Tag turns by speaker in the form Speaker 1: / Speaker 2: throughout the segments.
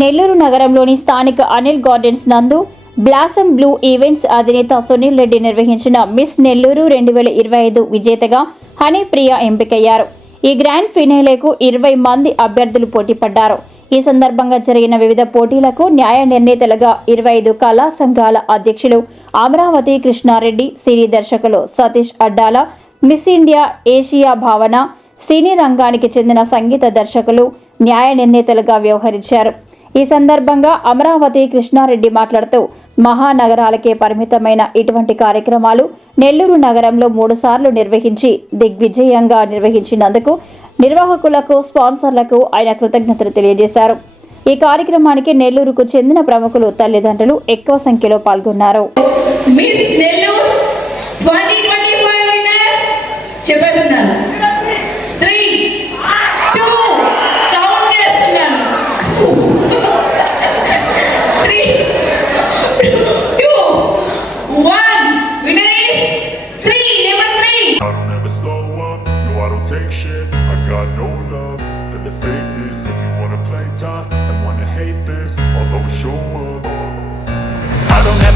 Speaker 1: నెల్లూరు నగరంలోని స్థానిక అనిల్ గార్డెన్స్ నందు బ్లాసమ్ బ్లూ ఈవెంట్స్ అధినేత సునీల్ రెడ్డి నిర్వహించిన మిస్ నెల్లూరు రెండు వేల ఇరవై ఐదు విజేతగా హనీప్రియ ఎంపికయ్యారు. ఈ గ్రాండ్ ఫినాలేకు ఇరవై మంది అభ్యర్థులు పోటీపడ్డారు ఈ సందర్భంగా జరిగిన వివిధ పోటీలకు న్యాయ నిర్ణేతలుగా ఇరవై ఐదు కళా సంఘాల అధ్యక్షులు అమరావతి కృష్ణారెడ్డి సినీ దర్శకులు Satish Addala miss India Asia Bhavana cine రంగానికి చెందిన సంగీత దర్శకులు న్యాయ నిర్ణేతలుగా వ్యవహరించారు. ఈ సందర్భంగా అమరావతి కృష్ణారెడ్డి మాట్లాడుతూ మహానగరాలకే పరిమితమైన ఇటువంటి కార్యక్రమాలు నెల్లూరు నగరంలో మూడుసార్లు నిర్వహించి దిగ్విజయంగా నిర్వహించినందుకు నిర్వాహకులకు స్పాన్సర్లకు ఆయన కృతజ్ఞతలు తెలియజేశారు. ఈ కార్యక్రమానికి నెల్లూరుకు చెందిన ప్రముఖులు తల్లిదండ్రులు ఎక్కువ సంఖ్యలో పాల్గొన్నారు.
Speaker 2: చెప్పేస్తున్నారు.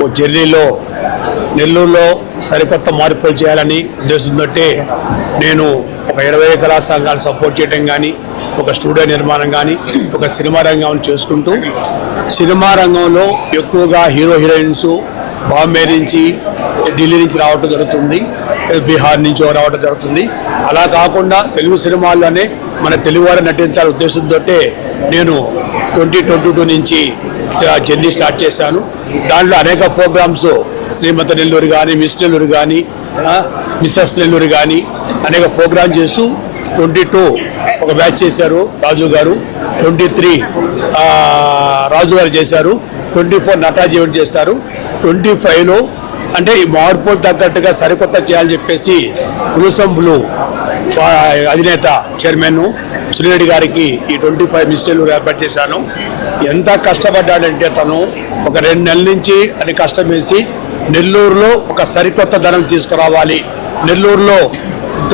Speaker 3: ఓ జర్నీలో నెల్లూరులో సరికొత్త మార్పులు చేయాలని ఉద్దేశంతో నేను ఒక ఇరవై కళా సంఘాలు సపోర్ట్ చేయడం కానీ ఒక స్టూడియో నిర్మాణం కానీ ఒక సినిమా రంగం చేసుకుంటూ సినిమా రంగంలో ఎక్కువగా హీరో హీరోయిన్స్ బాంబే నుంచి ఢిల్లీ నుంచి రావటం జరుగుతుంది బీహార్ నుంచి రావడం జరుగుతుంది. అలా కాకుండా తెలుగు సినిమాల్లోనే మన తెలుగు వారు నటించాలనే ఉద్దేశంతో నేను ట్వంటీ ట్వంటీ టూ నుంచి జర్నీ స్టార్ట్ చేశాను. దాంట్లో అనేక ప్రోగ్రామ్స్ శ్రీమతి నెల్లూరు కానీ మిస్ నెల్లూరు కానీ మిస్సెస్ నెల్లూరు కానీ అనేక ప్రోగ్రామ్ చేస్తూ ట్వంటీ టూ ఒక బ్యాచ్ చేశారు రాజు గారు. ట్వంటీ త్రీ రాజు గారు చేశారు. ట్వంటీ ఫోర్ నటాజీ ఈవెంట్ చేశారు ట్వంటీ ఫైవ్లో అంటే ఈ మార్పులు తగ్గట్టుగా సరికొత్త చేయాలని చెప్పేసి బ్లూసం బ్లూ అధినేత చైర్మన్ సునీరెడ్డి గారికి ఈ ట్వంటీ ఫైవ్ మిస్టేలు ఏర్పాటు చేశాను. ఎంత కష్టపడ్డాడంటే తను ఒక రెండు నెలల నుంచి అని కష్టమేసి నెల్లూరులో ఒక సరికొత్త ధనం తీసుకురావాలి. నెల్లూరులో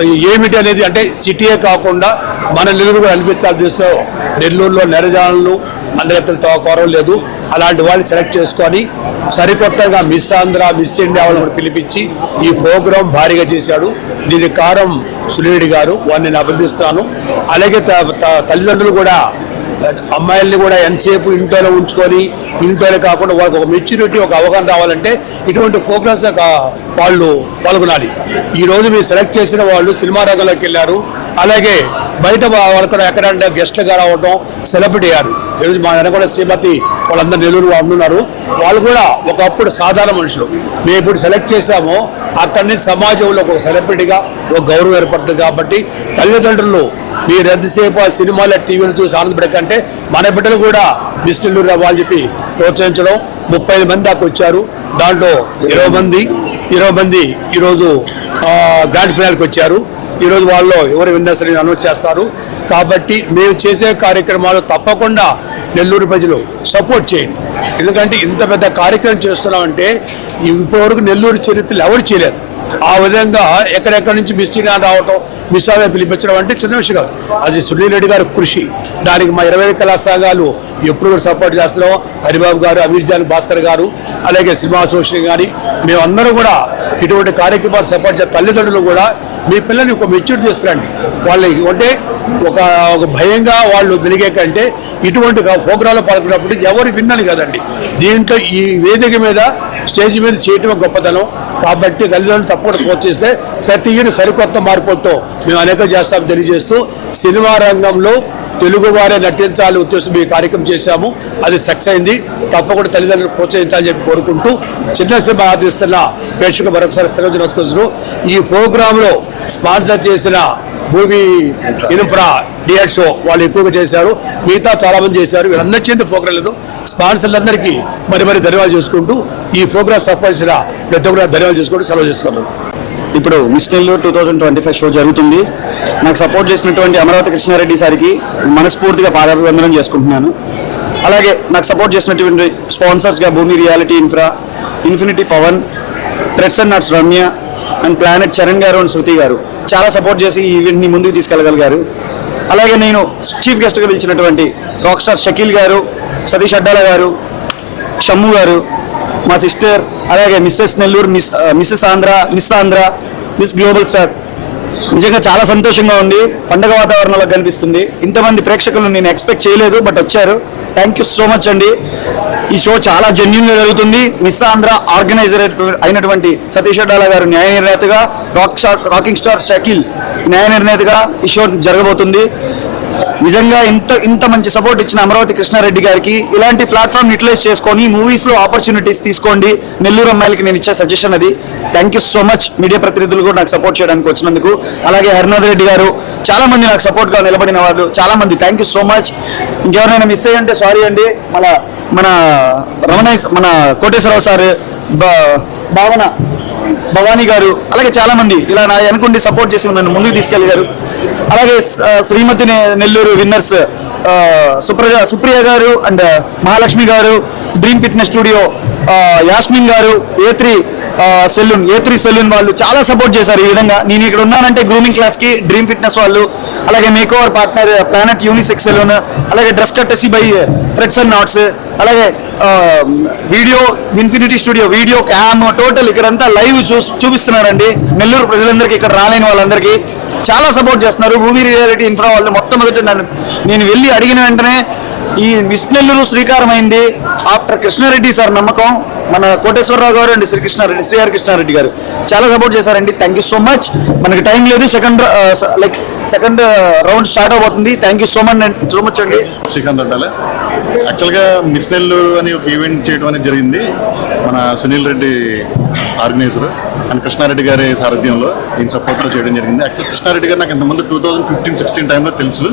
Speaker 3: ఏమిటి అనేది అంటే సిటీయే కాకుండా మన నెల్లూరు కూడా అనిపించాలి చూస్తే నెల్లూరులో నెరజాలను అందరితో కొరవ లేదు. అలాంటి వాళ్ళు సెలెక్ట్ చేసుకొని సరికొత్తగా మిస్ ఆంధ్ర మిస్ ఇండియా వాళ్ళని కూడా పిలిపించి ఈ ప్రోగ్రాం భారీగా చేశాడు. దీని కారం సునీడి గారు వారిని నేను అభినందిస్తున్నాను. అలాగే త- త- తల్లిదండ్రులు కూడా అమ్మాయిల్ని కూడా ఎంతసేపు ఇంట్లోనే ఉంచుకొని ఇంట్లోనే కాకుండా వాళ్ళకి ఒక మెచ్యూరిటీ ఒక అవగాహన రావాలంటే ఇటువంటి ఫోకస్ వాళ్ళు పాల్గొనాలి. ఈ రోజు మీరు సెలెక్ట్ చేసిన వాళ్ళు సినిమా రంగంలోకి వెళ్ళారు. అలాగే బయట వా- వాళ్ళు ఎక్కడంటే గెస్ట్లుగా రావడం సెలబ్రిటీ అయ్యారు. ఈరోజు మా వెనక కూడా శ్రీమతి వాళ్ళందరూ నెల్లూరు వాళ్ళు ఉన్నారు. వాళ్ళు కూడా ఒకప్పుడు సాధారణ మనుషులు. మేము ఇప్పుడు సెలెక్ట్ చేశామో. అక్కడి నుంచి సమాజంలో ఒక సెలబ్రిటీగా ఒక గౌరవం ఏర్పడుతుంది కాబట్టి తల్లిదండ్రులు మీరు ఎంతసేపు ఆ సినిమాల టీవీలు చూసి ఆనందపడకంటే మన బిడ్డలు కూడా మిస్ రావాలని చెప్పి ప్రోత్సహించడం ముప్పై మంది దాకా వచ్చారు. దాంట్లో ఇరవై మంది ఇరవై మంది ఈరోజు గ్రాండ్ ఫినాల్కి వచ్చారు. ఈరోజు వాళ్ళు ఎవరు విన్నర్స్ అని అనౌన్స్ చేస్తారు. కాబట్టి మేము చేసే కార్యక్రమాలు తప్పకుండా నెల్లూరు ప్రజలు సపోర్ట్ చేయండి. ఎందుకంటే ఇంత పెద్ద కార్యక్రమం చేస్తున్నామంటే ఇప్పటివరకు నెల్లూరు చరిత్రలు ఎవరు చేయలేరు ఆ విధంగా ఎక్కడెక్కడి నుంచి మిస్సీనా రావటం మిస్ ఆమె పిలిపించడం అంటే చిన్న విషయం కాదు. అది సునీల్ రెడ్డి గారి కృషి. దానికి మా ఇరవై కళా సంఘాలు ఎప్పుడు కూడా సపోర్ట్ చేస్తున్నాం. హరిబాబు గారు అమీర్జాన్ భాస్కర్ గారు అలాగే సినిమా అసోసియేషన్ కానీ మేమందరూ కూడా ఇటువంటి కార్యక్రమాలు సపోర్ట్ చేసే తల్లిదండ్రులు కూడా మీ పిల్లల్ని ఒక మెచ్యూర్ తీసుకురండి వాళ్ళకి అంటే ఒక ఒక భయంగా వాళ్ళు వెలిగే కంటే ఇటువంటి ప్రోగ్రాంలో పాల్గొన్నప్పుడు ఎవరు విన్నాను కదండి. దీంట్లో ఈ వేదిక మీద స్టేజ్ మీద చేయటం గొప్పతనం. కాబట్టి తల్లిదండ్రులు తప్పకుండా ప్రోత్సహిస్తే ప్రతి ఇయర్ సరికొత్త మార్పులతో మేము అనేక చేస్తాం తెలియజేస్తూ సినిమా రంగంలో తెలుగు వారే నటించాలి ఉద్దేశం ఈ కార్యక్రమం చేశాము. అది సక్సెస్ అయింది. తప్పకుండా తల్లిదండ్రులు ప్రోత్సహించాలని చెప్పి కోరుకుంటూ చిన్న సినిమా ఆదిస్తున్న ప్రేక్షకులు మరొకసారి సెలవు నమస్కరిస్తూ ఈ ప్రోగ్రాంలో స్పాన్సర్ చేసిన భూమి ఇన్ఫ్రా డిఎడ్ షో వాళ్ళు ఎక్కువగా చేశారు. మిగతా చాలా మంది చేశారు. వీళ్ళందరి చేతి ప్రోగ్రాం స్పాన్సర్లందరికీ మరి మరి ధన్యవాదాలు చేసుకుంటూ ఈ ప్రోగ్రాం సంపాదించిన ప్రతి ఒక్కరు ధన్యవాదాలు చేసుకుంటూ సెలవు చేసుకున్నాను
Speaker 4: ఇప్పుడు miss Nellore two thousand twenty five show జరుగుతుంది. నాకు సపోర్ట్ చేసినటువంటి అమరావతి కృష్ణారెడ్డి సార్కి మనస్ఫూర్తిగా పాదాభివందనం చేసుకుంటున్నాను. అలాగే నాకు సపోర్ట్ చేసినటువంటి స్పాన్సర్స్గా Bhoomi reality infra infinity Pavan threads and nuts Ramya and planet Charan garu and Shruti గారు చాలా సపోర్ట్ చేసి ఈ ఈవెంట్ని ముందుకు తీసుకెళ్ళగలిగారు. అలాగే నేను చీఫ్ గెస్ట్గా పిలిచినటువంటి రాక్ స్టార్ షకీల్ గారు సతీష్ అడ్డాల గారు షమ్ము గారు మా సిస్టర్ అలాగే missus Nellore miss missus Andhra miss Andhra miss global star. నిజంగా చాలా సంతోషంగా ఉంది. పండగ వాతావరణంలో కనిపిస్తుంది. ఇంతమంది ప్రేక్షకులు నేను ఎక్స్పెక్ట్ చేయలేదు బట్ వచ్చారు. థ్యాంక్ యూ సో మచ్ అండి. ఈ షో చాలా జెన్యున్గా జరుగుతుంది. మిస్ ఆంధ్ర ఆర్గనైజర్ అయినటువంటి సతీష్ అడ్డాల గారు న్యాయ నిర్ణేతగా rock star rocking star Shakeel న్యాయ నిర్ణేతగా ఈ షో జరగబోతుంది. నిజంగా ఇంత ఇంత మంచి సపోర్ట్ ఇచ్చిన అమరావతి కృష్ణారెడ్డి గారికి ఇలాంటి ప్లాట్ఫామ్ యూటిలైజ్ చేసుకొని మూవీస్లో ఆపర్చునిటీస్ తీసుకోండి. నెల్లూరు అమ్మాయిలకి నేను ఇచ్చే సజెషన్ అది. Thank you so much media ప్రతినిధులు కూడా నాకు సపోర్ట్ చేయడానికి వచ్చినందుకు. అలాగే హరినాథ్ రెడ్డి గారు చాలా మంది నాకు సపోర్ట్గా నిలబడిన వాళ్ళు చాలా మంది. థ్యాంక్ యూ సో మచ్ ఇంకెవరైనా మిస్ అయ్యంటే సారీ అండి. మన మన రమణ మన కోటేశ్వరరావు సార్ భావన. భవానీ గారు అలాగే చాలా మంది ఇలా నా వెనకుండి సపోర్ట్ చేసి నన్ను ముందుకు తీసుకెళ్ళారు అలాగే Shrimati Nellore winners Supraja Supriya garu and Mahalakshmi garu dream fitness studio Yasmin garu A three salon A three salon వాళ్ళు చాలా సపోర్ట్ చేశారు ఈ విధంగా. నేను ఇక్కడ ఉన్నానంటే గ్రూమింగ్ క్లాస్కి డ్రీమ్ ఫిట్నెస్ వాళ్ళు అలాగే make over partner planet unisex salon అలాగే డ్రెస్ కట్టేసి బై థ్రెడ్స్ అండ్ నాట్స్ అలాగే video infinity studio video cam total ఇక్కడంతా లైవ్ చూ చూపిస్తున్నారండి. నెల్లూరు ప్రజలందరికీ ఇక్కడ రాలేని వాళ్ళందరికీ చాలా సపోర్ట్ చేస్తున్నారు. భూమి రియాలిటీ ఇన్ఫ్రా వాళ్ళు మొట్టమొదటి నన్ను నేను వెళ్ళి అడిగిన వెంటనే ఈ miss Nellore after Krishnareddy sir నమ్మకం. మన కోటేశ్వరరావు గారు అండ్ శ్రీకృష్ణారెడ్డి శ్రీహరి కృష్ణారెడ్డి గారు. చాలా సపోర్ట్ చేశారండి. థ్యాంక్ యూ సో మచ్ మనకి టైం లేదు. Second like second round start అవబోతుంది. Thank you so much so much అండి.
Speaker 5: శ్రీకాంత్ యాక్చువల్గా మిస్ నెల్లూరు అని ఒక ఈవెంట్ చేయడం అనేది జరిగింది. మన సునీల్ రెడ్డి ఆర్గనైజర్ అండ్ కృష్ణారెడ్డి గారి సారథ్యంలో ఈయన సపోర్ట్లో చేయడం జరిగింది. యాక్చువల్ కృష్ణారెడ్డి గారు నాకు ఇంతకుముందు టూ థౌజండ్ ఫిఫ్టీన్ సిక్స్టీన్ టైంలో తెలుసు.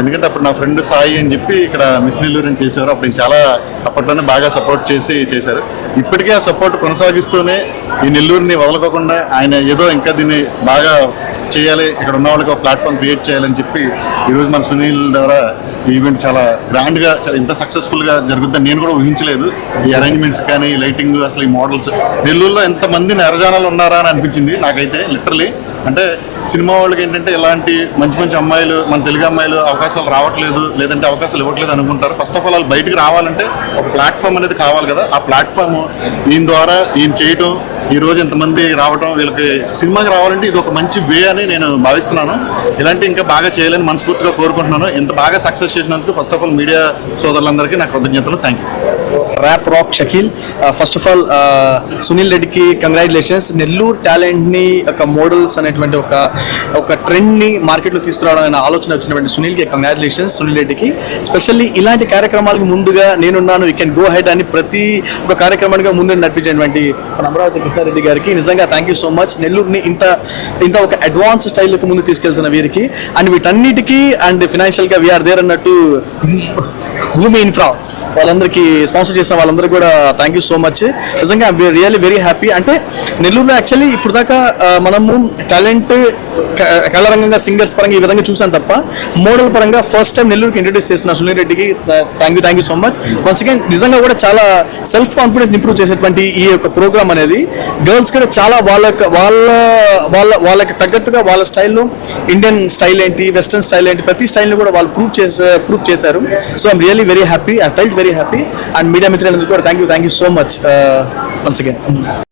Speaker 5: ఎందుకంటే అప్పుడు నా ఫ్రెండ్ సాయి అని చెప్పి ఇక్కడ మిస్ నెల్లూరు అని చేశారు అప్పుడు చాలా అప్పట్లోనే బాగా సపోర్ట్ చేసి చేశారు. ఇప్పటికే ఆ సపోర్ట్ కొనసాగిస్తూనే ఈ నెల్లూరుని వదలకోకుండా ఆయన ఏదో ఇంకా దీన్ని బాగా చేయాలి ఇక్కడ ఉన్న వాళ్ళకి ఒక ప్లాట్ఫామ్ క్రియేట్ చేయాలని చెప్పి ఈరోజు మన సునీల్ ద్వారా ఈ ఈవెంట్ చాలా గ్రాండ్గా ఇంత సక్సెస్ఫుల్గా జరుగుతుందని నేను కూడా ఊహించలేదు. ఈ అరేంజ్మెంట్స్ కానీ లైటింగ్ అసలు ఈ మోడల్స్ నెల్లూరులో ఎంతమంది నెరజానాలు ఉన్నారా అని అనిపించింది నాకైతే లిటరలీ అంటే సినిమా వాళ్ళకి ఏంటంటే ఇలాంటి మంచి మంచి అమ్మాయిలు మన తెలుగు అమ్మాయిలు అవకాశాలు రావట్లేదు లేదంటే అవకాశాలు ఇవ్వట్లేదు అనుకుంటారు. ఫస్ట్ ఆఫ్ ఆల్ వాళ్ళు బయటకు రావాలంటే ఒక ప్లాట్ఫామ్ అనేది కావాలి కదా. ఆ ప్లాట్ఫామ్ దీని ద్వారా ఈయన చేయటం ఈ రోజు ఇంతమంది రావటం వీళ్ళకి సినిమాకి రావాలంటే ఇది ఒక మంచి వే అని నేను భావిస్తున్నాను. ఇలాంటి ఇంకా బాగా చేయాలని మనస్ఫూర్తిగా కోరుకుంటున్నాను. ఇంత బాగా సక్సెస్ చేసినందుకు ఫస్ట్ ఆఫ్ ఆల్ మీడియా సోదరులందరికీ నా కృతజ్ఞతలు. Thank you
Speaker 6: rap rock Shakeel first of all Sunil రెడ్డికి కంగ్రాచులేషన్స్ నెల్లూరు టాలెంట్ని ఒక మోడల్స్ అనేటువంటి ఒక ఒక ట్రెండ్ని మార్కెట్లో తీసుకురావడం అనే ఆలోచన వచ్చినటువంటి సునీల్కి కంగ్రాచులేషన్స్ సునీల్ రెడ్డికి స్పెషల్లీ ఇలాంటి కార్యక్రమాలకు ముందుగా నేనున్నాను. యూ కెన్ గో హెడ్ అని ప్రతి ఒక కార్యక్రమానికి ముందు నడిపించినటువంటి మన అమరావతి కృష్ణారెడ్డి గారికి. నిజంగా థ్యాంక్ యూ సో మచ్ నెల్లూరుని ఇంత ఇంత ఒక అడ్వాన్స్ స్టైల్కి ముందు తీసుకెళ్తున్న వీరికి. అండ్ వీటన్నిటికీ అండ్ ఫినాన్షియల్గా వీఆర్ దేర్ అన్నట్టు భూమి ఇన్ఫ్రా వాళ్ళందరికీ స్పాన్సర్ చేసిన వాళ్ళందరికీ కూడా థ్యాంక్ యూ సో మచ్ నిజంగా రియల్లీ వెరీ హ్యాపీ అంటే నెల్లూరులో యాక్చువల్లీ ఇప్పుడు దాకా మనము టాలెంట్ కళారంగంగా సింగర్స్ పరంగా ఈ విధంగా చూసాను తప్ప మోడల్ పరంగా ఫస్ట్ టైం నెల్లూరుకి ఇంట్రడ్యూస్ చేసిన సునీల్ రెడ్డికి thank you thank you so much once again నిజంగా కూడా చాలా సెల్ఫ్ కాన్ఫిడెన్స్ ఇంప్రూవ్ చేసేటువంటి ఈ యొక్క ప్రోగ్రామ్ అనేది గర్ల్స్ కూడా చాలా వాళ్ళ వాళ్ళ వాళ్ళ వాళ్ళకి తగ్గట్టుగా వాళ్ళ స్టైల్లో ఇండియన్ స్టైల్ ఏంటి వెస్ట్రన్ స్టైల్ ఏంటి ప్రతి స్టైల్ని కూడా వాళ్ళు ప్రూవ్ చేసే ప్రూవ్ చేశారు. So I'm really very happy I felt very happy and media మిత్రులందరికీ కూడా thank you thank you so much once again